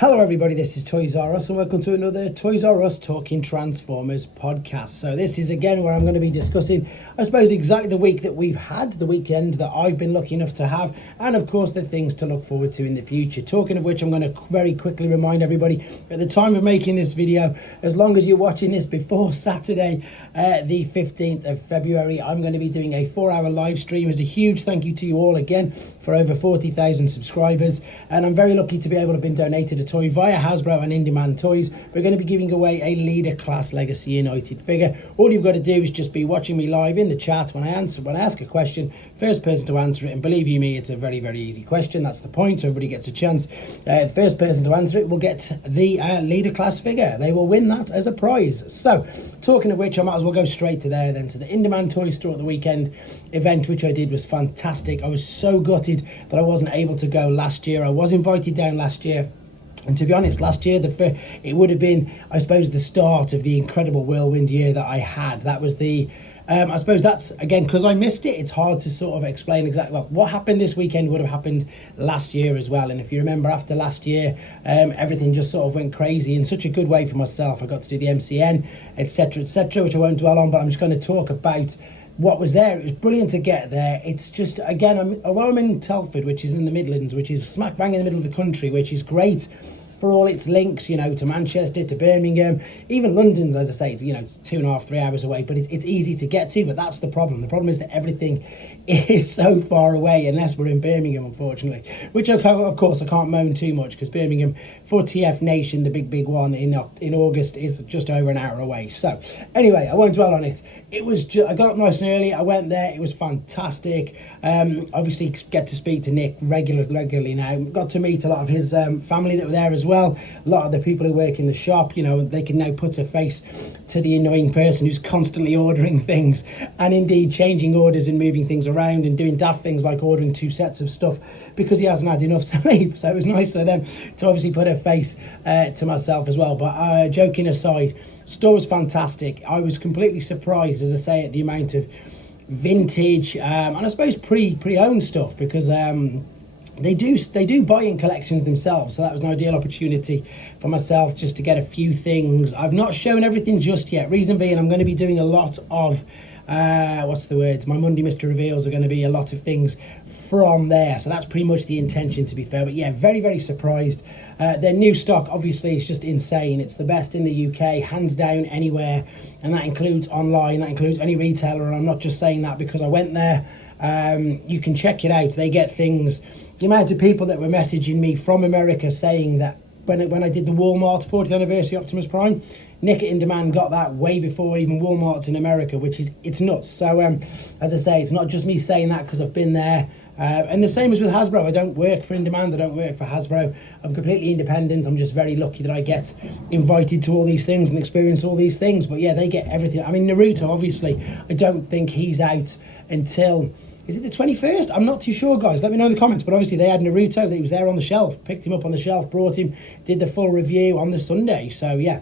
Hello everybody, this is Toys R Us and welcome to another Toys R Us Talking Transformers podcast. So this is again where I'm going to be discussing, I suppose, exactly the week that we've had, the weekend that I've been lucky enough to have, and of course the things to look forward to in the future. Talking of which, I'm going to very quickly remind everybody, at the time of making this video, as long as you're watching this before Saturday, the 15th of February, I'm going to be doing a 4-hour live stream. As a huge thank you to you all again for over 40,000 subscribers, and I'm very lucky to be able to have been donated a toy via Hasbro and Indemand toys. We're going to be giving away a Leader Class Legacy United figure. All you've got to do is just be watching me live in the chat when I ask a question, first person to answer it, and believe you me, it's a very, very easy question. That's the point, so everybody gets a chance. First person to answer it will get the Leader Class figure. They will win that as a prize. So, talking of which, I might as well go straight to there then. So the Indemand toy store at the weekend event, which I did, was fantastic. I was so gutted that I wasn't able to go last year. I was invited down last year. And to be honest, last year, it would have been, I suppose, the start of the incredible whirlwind year that I had. That was the, I suppose that's, again, because I missed it, it's hard to sort of explain exactly, well, what happened this weekend would have happened last year as well. And if you remember, after last year, everything just sort of went crazy in such a good way for myself. I got to do the MCN, etc., which I won't dwell on, but I'm just going to talk about what was there. It was brilliant to get there. It's just, again, although I'm in Telford, which is in the Midlands, which is smack bang in the middle of the country, which is great for all its links, you know, to Manchester, to Birmingham, even London's, as I say, you know, 2.5, 3 hours away, but it's easy to get to. But that's the problem. The problem is that everything is so far away, unless we're in Birmingham, unfortunately, which of course I can't moan too much, because Birmingham for TF Nation, the big one in August, is just over an hour away. So anyway, I won't dwell on it. It was I got up nice and early. I went there. It was fantastic. Obviously, get to speak to Nick regularly now. Got to meet a lot of his family that were there as well. A lot of the people who work in the shop. You know, they can now put a face to the annoying person who's constantly ordering things, and indeed changing orders and moving things around and doing daft things like ordering 2 sets of stuff because he hasn't had enough sleep. So it was nice for them to obviously put a face to myself as well. But joking aside, store was fantastic. I was completely surprised, as I say, at the amount of vintage and I suppose pre-owned stuff, because they do buy in collections themselves. So that was an ideal opportunity for myself just to get a few things. I've not shown everything just yet. Reason being, I'm going to be doing a lot of what's the word? My Monday Mystery Reveals are going to be a lot of things from there. So that's pretty much the intention, to be fair. But yeah, very, very surprised. Their new stock, obviously, is just insane. It's the best in the UK, hands down, anywhere. And that includes online, that includes any retailer. And I'm not just saying that because I went there. You can check it out. They get things. The amount of people that were messaging me from America saying that when I did the Walmart 40th anniversary Optimus Prime, Nick at Indemand got that way before even Walmart's in America, which is, it's nuts. So, as I say, it's not just me saying that because I've been there. And the same as with Hasbro. I don't work for Indemand, I don't work for Hasbro. I'm completely independent. I'm just very lucky that I get invited to all these things and experience all these things. But yeah, they get everything. I mean, Naruto, obviously, I don't think he's out until, is it the 21st? I'm not too sure, guys. Let me know in the comments. But obviously, they had Naruto. That he was there on the shelf. Picked him up on the shelf, brought him, did the full review on the Sunday. So yeah,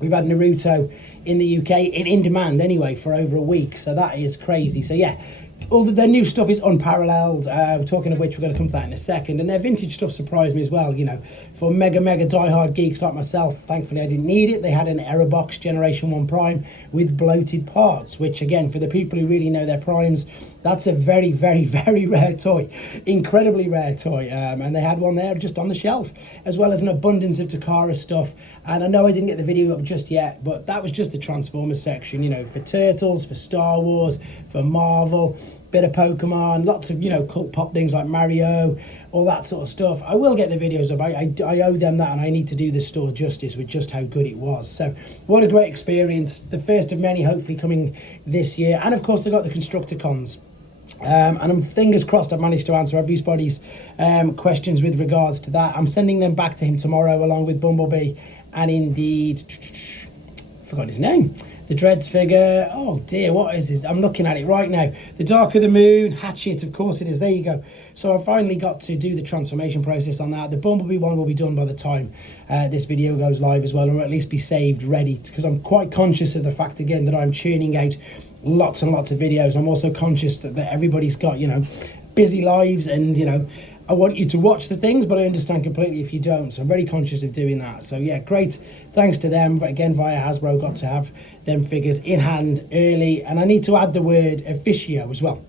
we've had Naruto in the UK, in Indemand anyway, for over a week. So that is crazy. So yeah, all their new stuff is unparalleled. Talking of which, we're going to come to that in a second. And their vintage stuff surprised me as well. You know, for mega diehard geeks like myself, thankfully I didn't need it. They had an error box Generation 1 Prime with bloated parts, which again, for the people who really know their primes, that's a very, very, very rare toy. Incredibly rare toy. And they had one there just on the shelf, as well as an abundance of Takara stuff. And I know I didn't get the video up just yet, but that was just the Transformers section, you know, for Turtles, for Star Wars, for Marvel, bit of Pokemon, lots of, you know, cult pop things like Mario, all that sort of stuff. I will get the videos up. I owe them that, and I need to do the store justice with just how good it was. So what a great experience. The first of many hopefully coming this year. And of course, I got the Constructicons. And I'm fingers crossed I've managed to answer everybody's questions with regards to that. I'm sending them back to him tomorrow along with Bumblebee and indeed, forgot his name, the Dreads figure. Oh dear, what is this? I'm looking at it right now. The Dark of the Moon, Hatchet, of course it is. There you go. So I finally got to do the transformation process on that. The Bumblebee one will be done by the time this video goes live as well, or at least be saved ready, because I'm quite conscious of the fact again that I'm churning out lots and lots of videos. I'm also conscious that everybody's got, you know, busy lives, and you know, I want you to watch the things, but I understand completely if you don't. So I'm very conscious of doing that. So yeah, great. Thanks to them. But again, via Hasbro, got to have them figures in hand early. And I need to add the word officio as well.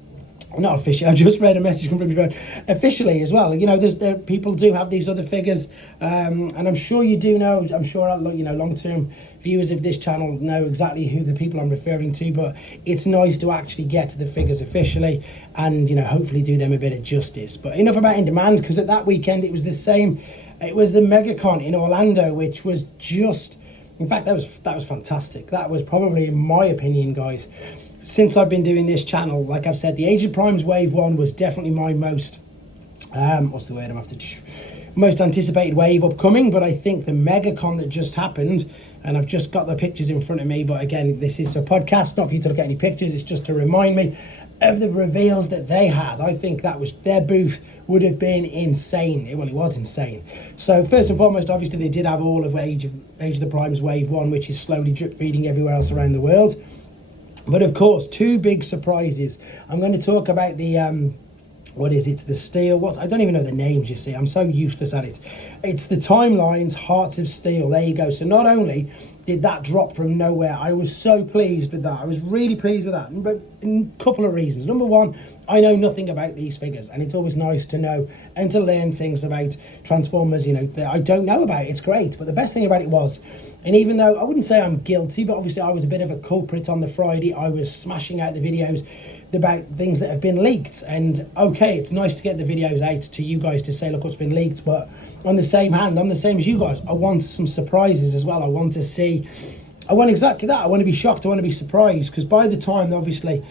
Not officially. I just read a message come from my phone. Officially as well. You know, there people do have these other figures, and I'm sure you do know. I'm sure long-term viewers of this channel know exactly who the people I'm referring to. But it's nice to actually get to the figures officially, and hopefully do them a bit of justice. But enough about Indemand, because at that weekend it was the same. It was the megacon in Orlando, which was just. In fact, that was fantastic. That was probably, in my opinion, guys, since I've been doing this channel, like I've said, the Age of Primes Wave 1 was definitely my most, most anticipated wave upcoming, but I think the megacon that just happened, and I've just got the pictures in front of me, but again, this is a podcast, not for you to look at any pictures, it's just to remind me of the reveals that they had. I think that was, their booth would have been insane. Well, it was insane. So first and foremost, obviously they did have all of Age of the Primes Wave 1, which is slowly drip feeding everywhere else around the world. But of course, two big surprises. I'm going to talk about the, the steel, I don't even know the names, you see, I'm so useless at it. It's the Timelines Hearts of Steel, there you go. So not only did that drop from nowhere, I was so pleased with that. I was really pleased with that, but in a couple of reasons. Number one, I know nothing about these figures, and it's always nice to know and to learn things about Transformers, that I don't know about. It's great, but the best thing about it was, and even though I wouldn't say I'm guilty, but obviously I was a bit of a culprit on the Friday, I was smashing out the videos about things that have been leaked. And okay, it's nice to get the videos out to you guys to say, look what's been leaked, but on the same hand, I'm the same as you guys. I want some surprises as well. I want to see, I want exactly that. I want to be shocked, I want to be surprised, because by the time, obviously,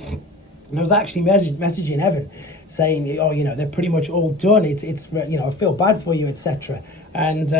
and I was actually messaging Evan saying, oh, they're pretty much all done. It's I feel bad for you, etc. And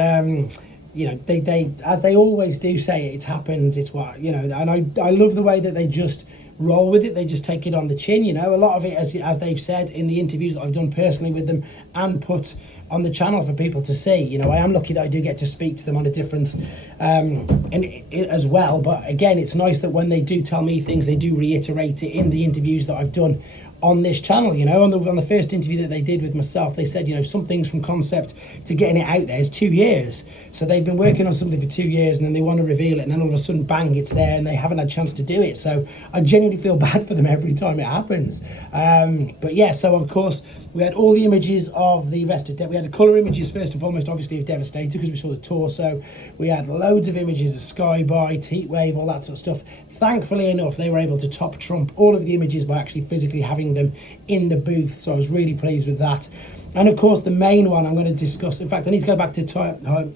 they as they always do say, it's happened. It's what and I love the way that they just roll with it. They just take it on the chin. A lot of it, as they've said in the interviews that I've done personally with them and put on the channel for people to see. I am lucky that I do get to speak to them on a different as well. But again, it's nice that when they do tell me things, they do reiterate it in the interviews that I've done on this channel. On the first interview that they did with myself, they said, some things from concept to getting it out there is 2 years. So they've been working on something for 2 years, and then they want to reveal it, and then all of a sudden, bang, it's there, and they haven't had a chance to do it. So I genuinely feel bad for them every time it happens. But yeah, so of course, we had all the images of the rest of we had the colour images first and foremost, obviously, of Devastator, because we saw the torso. We had loads of images of Skybite, Heatwave, all that sort of stuff. Thankfully enough, they were able to trump all of the images by actually physically having them in the booth. So I was really pleased with that. And of course, the main one I'm going to discuss, in fact, I need to go back to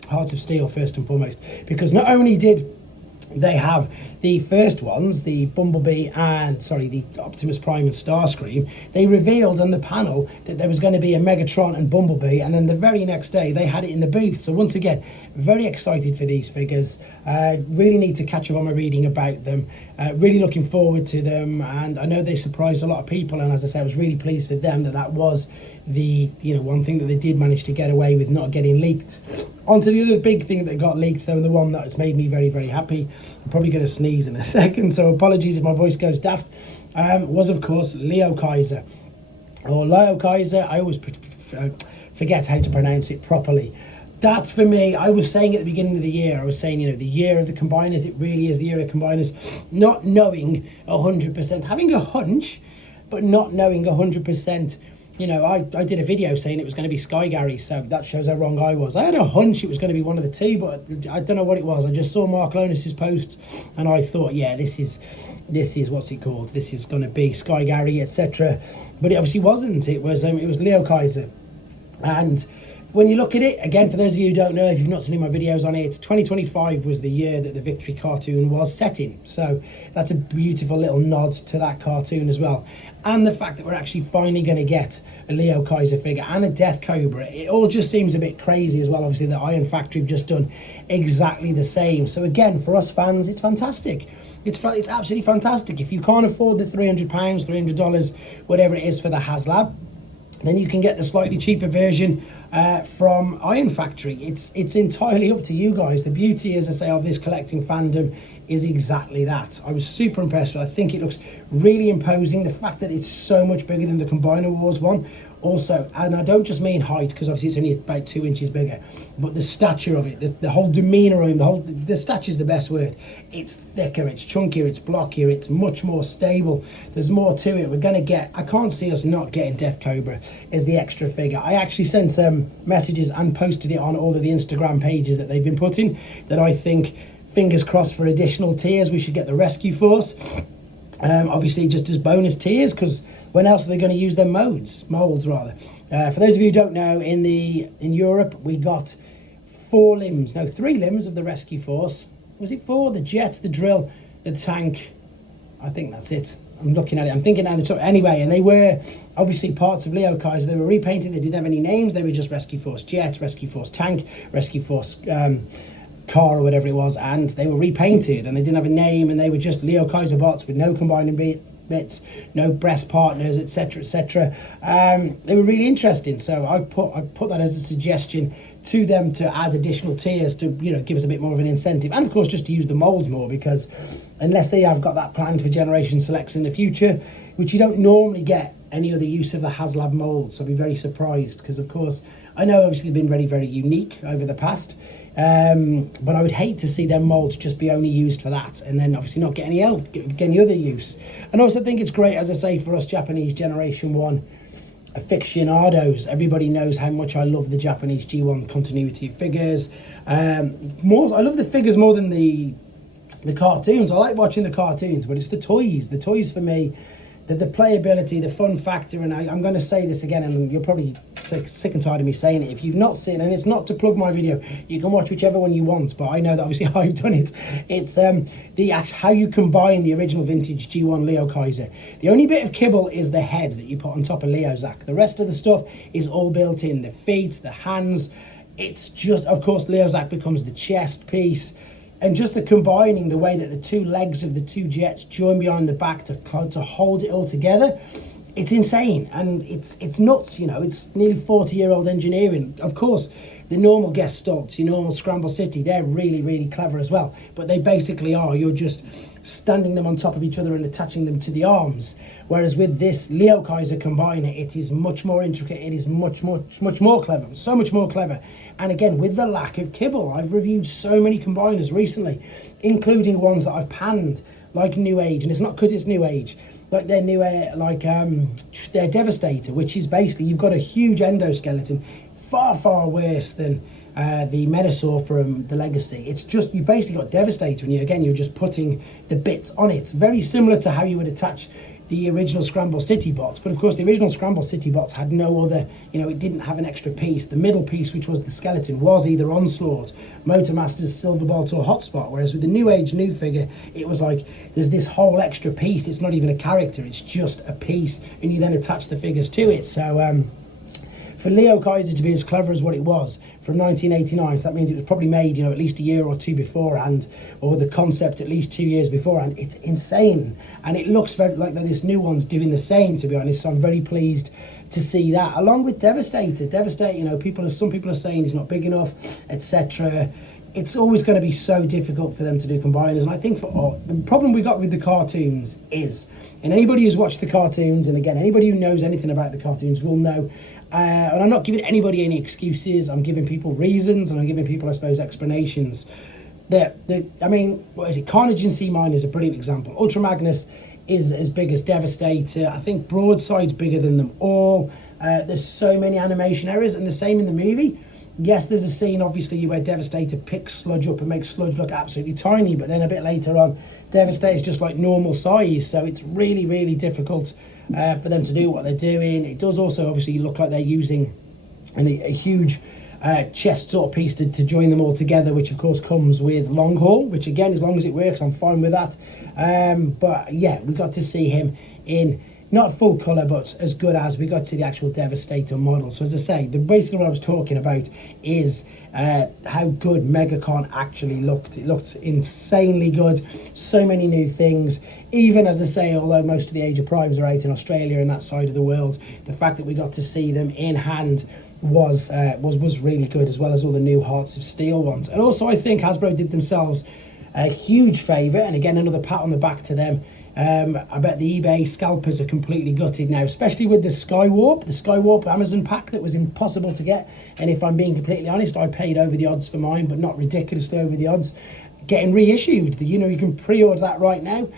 Hearts of Steel first and foremost, because not only did they have the first ones, the Bumblebee and, the Optimus Prime and Starscream, they revealed on the panel that there was going to be a Megatron and Bumblebee, and then the very next day they had it in the booth. So once again, very excited for these figures. Really need to catch up on my reading about them. Really looking forward to them, and I know they surprised a lot of people, and as I say, I was really pleased with them that was the one thing that they did manage to get away with not getting leaked. Onto the other big thing that got leaked, though, and the one that's made me very, very happy, I'm probably going to sneeze in a second, so apologies if my voice goes daft, was of course liokaiser, or liokaiser. I always forget how to pronounce it properly. That's, for me, I was saying at the beginning of the year, I was saying, the year of the combiners, it really is the year of combiners, not knowing 100%, having a hunch, but not knowing 100%. I did a video saying it was going to be Sky Gary, so that shows how wrong I was. I had a hunch it was going to be one of the two, but I don't know what it was. I just saw Mark Lonus's posts, and I thought, yeah, this is what's it called? This is going to be Sky Gary, etc. But it obviously wasn't. It was liokaiser. And when you look at it, again, for those of you who don't know, if you've not seen my videos on it, 2025 was the year that the Victory cartoon was set in. So that's a beautiful little nod to that cartoon as well. And the fact that we're actually finally going to get a liokaiser figure and a Death Cobra, it all just seems a bit crazy as well. Obviously, the Iron Factory have just done exactly the same. So again, for us fans, it's fantastic. It's absolutely fantastic. If you can't afford the £300, $300, whatever it is for the Haslab, then you can get the slightly cheaper version from Iron Factory. It's entirely up to you guys. The beauty, as I say, of this collecting fandom is exactly that. I was super impressed with it. I think it looks really imposing. The fact that it's so much bigger than the Combiner Wars one. Also, and I don't just mean height, because obviously it's only about 2 inches bigger, but the stature of it, the whole demeanour of him, the stature is the best word. It's thicker, it's chunkier, it's blockier, it's much more stable. There's more to it. We're going to get, I can't see us not getting Death Cobra as the extra figure. I actually sent some messages and posted it on all of the Instagram pages that they've been putting, that I think, fingers crossed for additional tiers, we should get the Rescue Force. Obviously just as bonus tiers, because when else are they going to use their molds? For those of you who don't know, in Europe we got 3 limbs of the Rescue Force. Was it 4? The jet, the drill, the tank. I think that's it. I'm looking at it. I'm thinking now. Anyway, and they were obviously parts of liokaiser. They were repainted. They didn't have any names. They were just Rescue Force jet, Rescue Force tank, Rescue Force car or whatever it was, and they were repainted and they didn't have a name, and they were just liokaiser bots with no combining bits, no breast partners, etc, etc. They were really interesting, so I put that as a suggestion to them to add additional tiers to, you know, give us a bit more of an incentive, and of course just to use the molds more, because unless they have got that planned for generation selects in the future, which you don't normally get any other use of the Haslab molds, so I'd be very surprised, because of course I know obviously they've been very, very unique over the past. But I would hate to see them molds just be only used for that, and then obviously not get any other use. And also think it's great, as I say, for us Japanese Generation 1 aficionados. Everybody knows how much I love the Japanese G1 continuity figures. I love the figures more than the cartoons. I like watching the cartoons, but it's the toys. The toys for me, the playability, the fun factor, and I'm going to say this again, and you're probably sick and tired of me saying it. If you've not seen, and it's not to plug my video, you can watch whichever one you want, but I know that obviously I've done it. It's how you combine the original vintage G1 liokaiser. The only bit of kibble is the head that you put on top of Leozak. The rest of the stuff is all built in. The feet, the hands. It's just, of course, Leozak becomes the chest piece. And just the combining, the way that the 2 legs of the 2 jets join behind the back to hold it all together, it's insane. And it's nuts, you know, it's nearly 40-year-old engineering. Of course, the normal Guest Stults, your normal Scramble City, they're really, really clever as well. But they basically are, you're just standing them on top of each other and attaching them to the arms. Whereas with this liokaiser combiner, it is much more intricate, it is much more clever, so much more clever. And again, with the lack of kibble, I've reviewed so many combiners recently, including ones that I've panned, like New Age, and it's not because it's New Age, like their their Devastator, which is basically, you've got a huge endoskeleton, far worse than the Metasaur from the Legacy. It's just, you basically got Devastator, and you're just putting the bits on it. It's very similar to how you would attach the original Scramble City bots, but of course the original Scramble City bots had no other, you know, it didn't have an extra piece. The middle piece, which was the skeleton, was either Onslaught, Motormasters, Silverbolt or Hotspot, whereas with the New Age new figure, it was like there's this whole extra piece. It's not even a character, it's just a piece, and you then attach the figures to it. So for liokaiser to be as clever as what it was from 1989, so that means it was probably made, you know, at least a year or two beforehand, or the concept at least 2 years beforehand. It's insane, and it looks very like this new one's doing the same, to be honest. So I'm very pleased to see that, along with Devastator. You know, some people are saying he's not big enough, etc. It's always going to be so difficult for them to do combiners, and I think the problem we got with the cartoons is, and anybody who's watched the cartoons, and again, anybody who knows anything about the cartoons will know, and I'm not giving anybody any excuses, I'm giving people reasons, and I'm giving people, I suppose, explanations. I mean, what is it? Carnage in C minor is a brilliant example. Ultra Magnus is as big as Devastator. I think Broadside's bigger than them all. There's so many animation errors, and the same in the movie. Yes, there's a scene, obviously, where Devastator picks Sludge up and makes Sludge look absolutely tiny, but then a bit later on, Devastator's just like normal size, so it's really, really difficult for them to do what they're doing. It does also obviously look like they're using a huge chest sort of piece to join them all together, which of course comes with long haul, which again, as long as it works, I'm fine with that. But yeah, we got to see him in not full colour, but as good as we got to the actual Devastator model. So as I say, basically what I was talking about is how good megacon actually looked. It looked insanely good, so many new things. Even, as I say, although most of the Age of Primes are out in Australia and that side of the world, the fact that we got to see them in hand was really good, as well as all the new Hearts of Steel ones. And also I think Hasbro did themselves A huge favourite, and again, another pat on the back to them. I bet the eBay scalpers are completely gutted now, especially with the Skywarp Amazon pack that was impossible to get. And if I'm being completely honest, I paid over the odds for mine, but not ridiculously over the odds. Getting reissued, you know, you can pre-order that right now.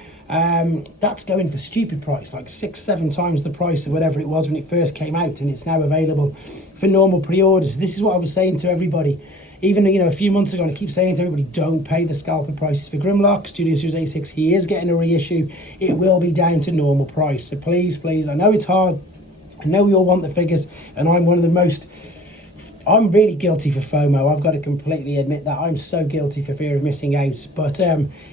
That's going for stupid price, like 6-7 times the price of whatever it was when it first came out, and it's now available for normal pre-orders. This is what I was saying to everybody. Even, you know, a few months ago, and I keep saying to everybody, don't pay the scalper prices for Grimlock. Studioseries A6, he is getting a reissue. It will be down to normal price. So please, please, I know it's hard. I know we all want the figures, and I'm one of the most... I'm really guilty for FOMO. I've got to completely admit that. I'm so guilty for fear of missing out. But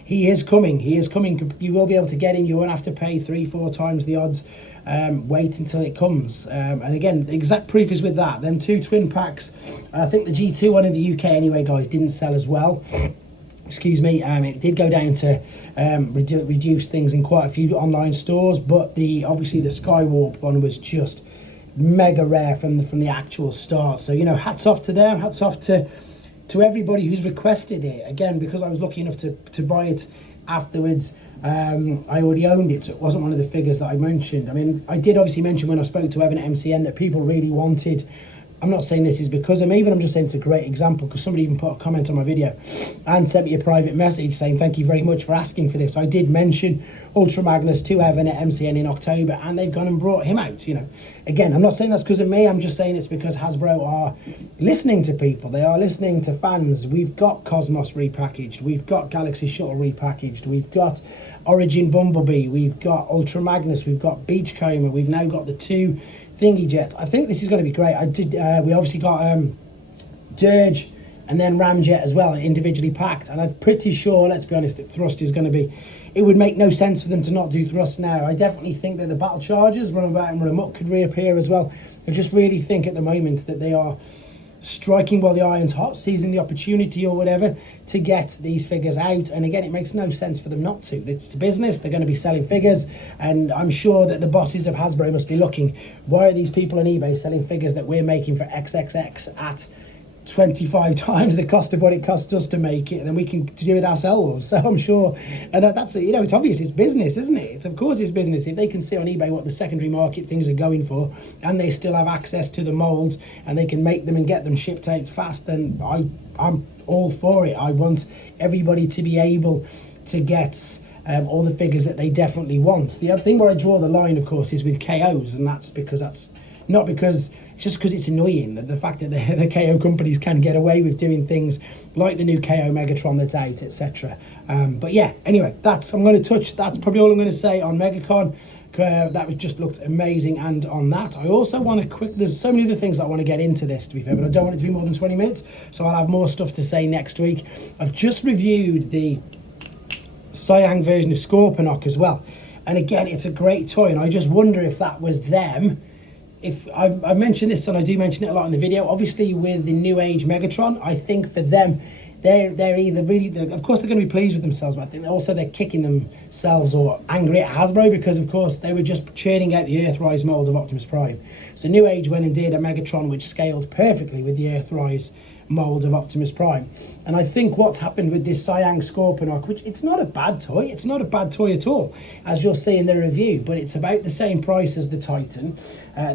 he is coming. He is coming. You will be able to get in. You won't have to pay 3-4 times the odds. Wait until it comes. And again, the exact proof is with that. Them 2 twin packs. I think the G2 one in the UK anyway, guys, didn't sell as well. Excuse me. It did go down to reduce things in quite a few online stores. But obviously the Skywarp one was just mega rare from the actual start. So, you know, hats off to them. Hats off to everybody who's requested it. Again, because I was lucky enough to buy it afterwards. I already owned it, so it wasn't one of the figures that I mentioned. I mean, I did obviously mention when I spoke to Evan at MCN that people really wanted. I'm not saying this is because of me, but I'm just saying it's a great example, because somebody even put a comment on my video and sent me a private message saying thank you very much for asking for this. I did mention Ultra Magnus to Evan at MCN in October, and they've gone and brought him out. You know, again, I'm not saying that's because of me. I'm just saying it's because Hasbro are listening to people. They are listening to fans. We've got Cosmos repackaged. We've got Galaxy Shuttle repackaged. We've got Origin Bumblebee. We've got Ultra Magnus. We've got Beachcomber. We've now got the 2 thingy jets. I think this is going to be great. We obviously got Dirge and then Ramjet as well, individually packed. And I'm pretty sure, let's be honest, that Thrust is going to be... It would make no sense for them to not do Thrust now. I definitely think that the Battle Chargers, Run About and Run Amok, could reappear as well. I just really think at the moment that they are striking while the iron's hot, seizing the opportunity or whatever to get these figures out. And again, it makes no sense for them not to. It's a business. They're going to be selling figures, and I'm sure that the bosses of Hasbro must be looking, why are these people on eBay selling figures that we're making for XXX at 25 times the cost of what it costs us to make it, and then we can do it ourselves? So I'm sure, and that's, you know, it's obvious, it's business, isn't it? Of course it's business. If they can see on eBay what the secondary market things are going for, and they still have access to the molds, and they can make them and get them shipped out fast, then I'm all for it. I want everybody to be able to get all the figures that they definitely want. The other thing where I draw the line, of course, is with KOs, and that's because not because... It's just because it's annoying that the fact that the KO companies can get away with doing things like the new KO Megatron that's out, etc. But yeah, anyway, that's probably all I'm going to say on Megacon. That was just looked amazing. And on that, I also want to there's so many other things that I want to get into this, to be fair, but I don't want it to be more than 20 minutes, so I'll have more stuff to say next week. I've just reviewed the Cyang version of Scorponok as well, and again, it's a great toy, and I just wonder if that was them. If I mentioned this, and I do mention it a lot in the video, obviously with the New Age Megatron, I think for them, they're either really, of course they're going to be pleased with themselves, but I think also they're kicking themselves or angry at Hasbro, because of course they were just churning out the Earthrise mold of Optimus Prime. So New Age went and did a Megatron which scaled perfectly with the Earthrise mold of Optimus Prime. And I think what's happened with this Cyang Scorponok, which it's not a bad toy, it's not a bad toy at all, as you'll see in the review, but it's about the same price as the Titan,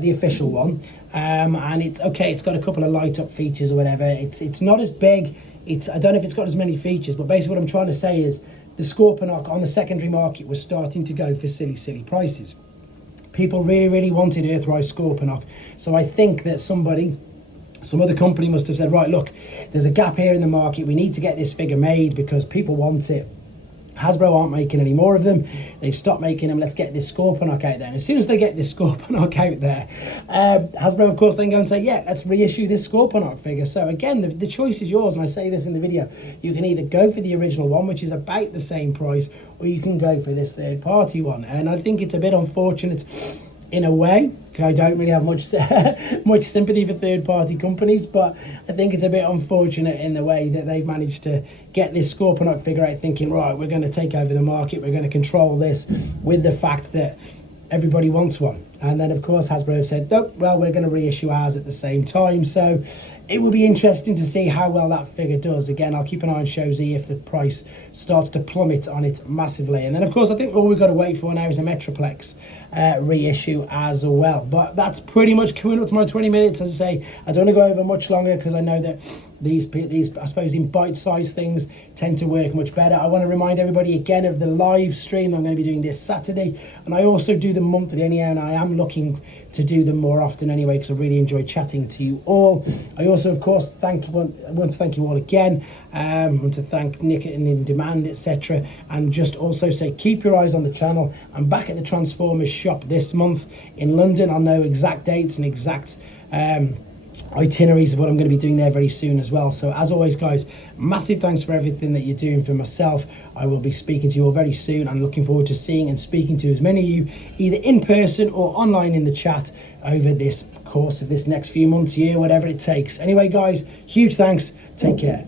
the official one, and it's okay, it's got a couple of light up features or whatever. It's not as big, I don't know if it's got as many features, but basically what I'm trying to say is the Scorponok on the secondary market was starting to go for silly prices. People really wanted Earthrise Scorponok, so I think that some other company must have said, right, look, there's a gap here in the market, we need to get this figure made because people want it. Hasbro aren't making any more of them, they've stopped making them, let's get this Scorponok out there. And as soon as they get this Scorponok out there, Hasbro of course then go and say, yeah, let's reissue this Scorponok figure. So again, the choice is yours, and I say this in the video, you can either go for the original one, which is about the same price, or you can go for this third party one. And I think it's a bit unfortunate in a way, because I don't really have much much sympathy for third-party companies, but I think it's a bit unfortunate in the way that they've managed to get this Scorponok figure out thinking, right, we're going to take over the market, we're going to control this, with the fact that everybody wants one. And then, of course, Hasbro have said, nope, well, we're going to reissue ours at the same time. So it will be interesting to see how well that figure does. Again, I'll keep an eye on Show Z if the price starts to plummet on it massively. And then, of course, I think all we've got to wait for now is a Metroplex reissue as well. But that's pretty much coming up to my 20 minutes. As I say, I don't want to go over much longer because I know that these, I suppose, in bite-sized things tend to work much better. I want to remind everybody again of the live stream I'm going to be doing this Saturday. And I also do them monthly anyhow, and I am looking to do them more often anyway because I really enjoy chatting to you all. I also, of course, want to thank you all again. I want to thank Nick and Indemand, etc. And just also say, keep your eyes on the channel. I'm back at the Transformers shop this month in London. I'll know exact dates and exact itineraries of what I'm going to be doing there very soon as well. So as always, guys, massive thanks for everything that you're doing for myself. I will be speaking to you all very soon. I'm looking forward to seeing and speaking to as many of you either in person or online in the chat over this course of this next few months, year, whatever it takes. Anyway, guys, huge thanks. Take care.